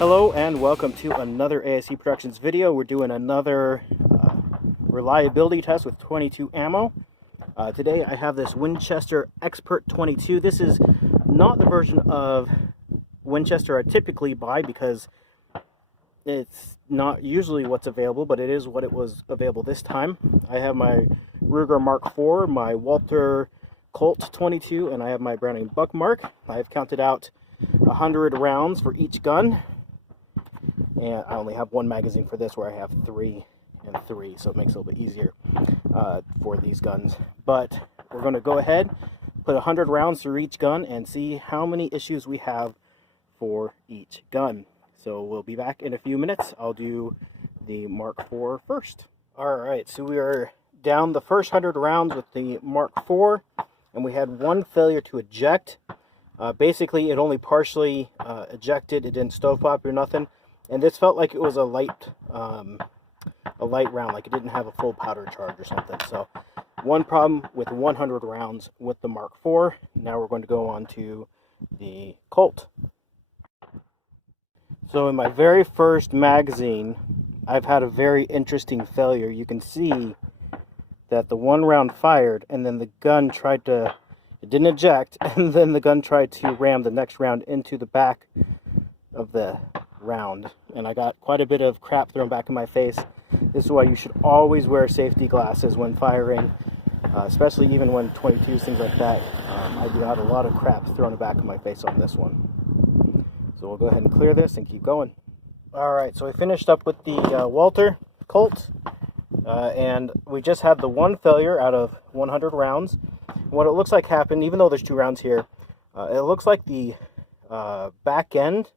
Hello and welcome to another ASE Productions video. We're doing another reliability test with 22 ammo. Today I have this Winchester Xpert22. This is not the version of Winchester I typically buy because it's not usually what's available, but it is what it was available this time. I have my Ruger Mark IV, my Walter Colt 22, and I have my Browning Buckmark. I have counted out 100 rounds for each gun. And I only have one magazine for this, where I have 3 and 3, so it makes it a little bit easier for these guns. But we're going to go ahead, put 100 rounds through each gun, and see how many issues we have for each gun. So we'll be back in a few minutes. I'll do the Mark IV first. Alright, so we are down the first 100 rounds with the Mark IV, and we had one failure to eject. Basically, it only partially ejected. It didn't stovepipe or nothing. And this felt like it was a light round, like it didn't have a full powder charge or something. So, one problem with 100 rounds with the Mark IV. Now we're going to go on to the Colt. So in my very first magazine, I've had a very interesting failure. You can see that the one round fired, and then the gun tried to, it didn't eject, and then the gun tried to ram the next round into the back of the round, and I got quite a bit of crap thrown back in my face. This is why you should always wear safety glasses when firing, especially even when 22s, things like that. I got a lot of crap thrown back in my face on this one. So we'll go ahead and clear this and keep going. Alright, so we finished up with the Walter Colt, and we just had the one failure out of 100 rounds. What it looks like happened, even though there's 2 rounds here, it looks like the back end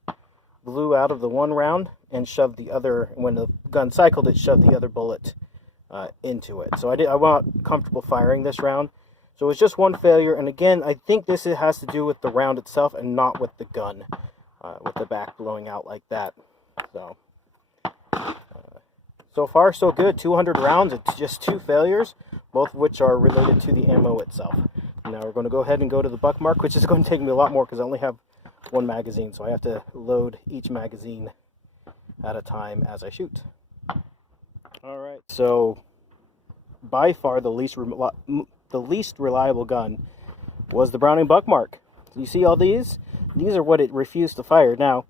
blew out of the one round and shoved the other, when the gun cycled, it shoved the other bullet into it. So I wasn't comfortable firing this round. So it was just one failure, and again, I think this has to do with the round itself and not with the gun, with the back blowing out like that. So, so far so good. 200 rounds, it's just 2 failures, both of which are related to the ammo itself. Now we're going to go ahead and go to the Buckmark, which is going to take me a lot more because I only have one magazine, so I have to load each magazine at a time as I shoot. Alright, so by far the least reliable gun was the Browning Buckmark. You see all these? These are what it refused to fire. Now,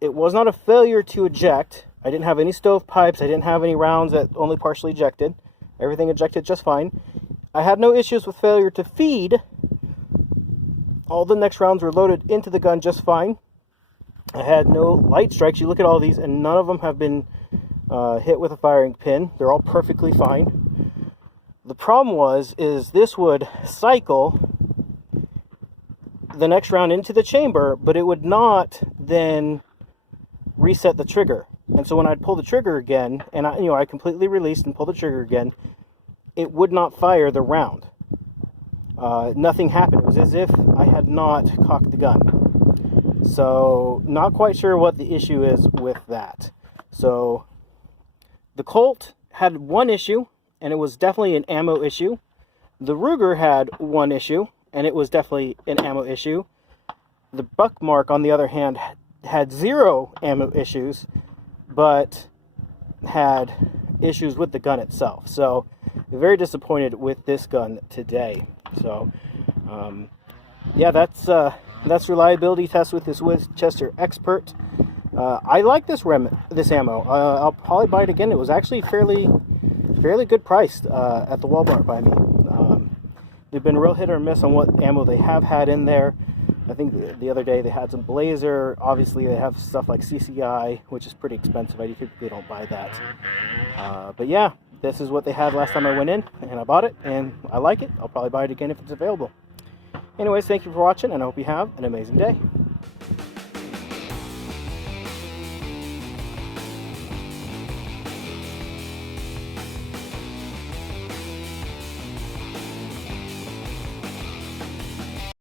it was not a failure to eject. I didn't have any stovepipes. I didn't have any rounds that only partially ejected. Everything ejected just fine. I had no issues with failure to feed. All the next rounds were loaded into the gun just fine. I had no light strikes. You look at all these, and none of them have been hit with a firing pin. They're all perfectly fine. The problem is this would cycle the next round into the chamber, but it would not then reset the trigger. And so when I'd pull the trigger again, and I completely released and pulled the trigger again, it would not fire the round. Nothing happened. It was as if I had not cocked the gun. So, not quite sure what the issue is with that. So, the Colt had one issue, and it was definitely an ammo issue. The Ruger had one issue, and it was definitely an ammo issue. The Buckmark, on the other hand, had 0 ammo issues, but had issues with the gun itself. So, very disappointed with this gun today. So, yeah, that's reliability test with this Winchester Xpert. I like this ammo. I'll probably buy it again. It was actually fairly good priced at the Walmart by me. They've been real hit or miss on what ammo they have had in there. I think the other day they had some Blazer. Obviously, they have stuff like CCI, which is pretty expensive. I typically don't buy that. But yeah, this is what they had last time I went in, and I bought it, and I like it. I'll probably buy it again if it's available. Anyways, thank you for watching, and I hope you have an amazing day.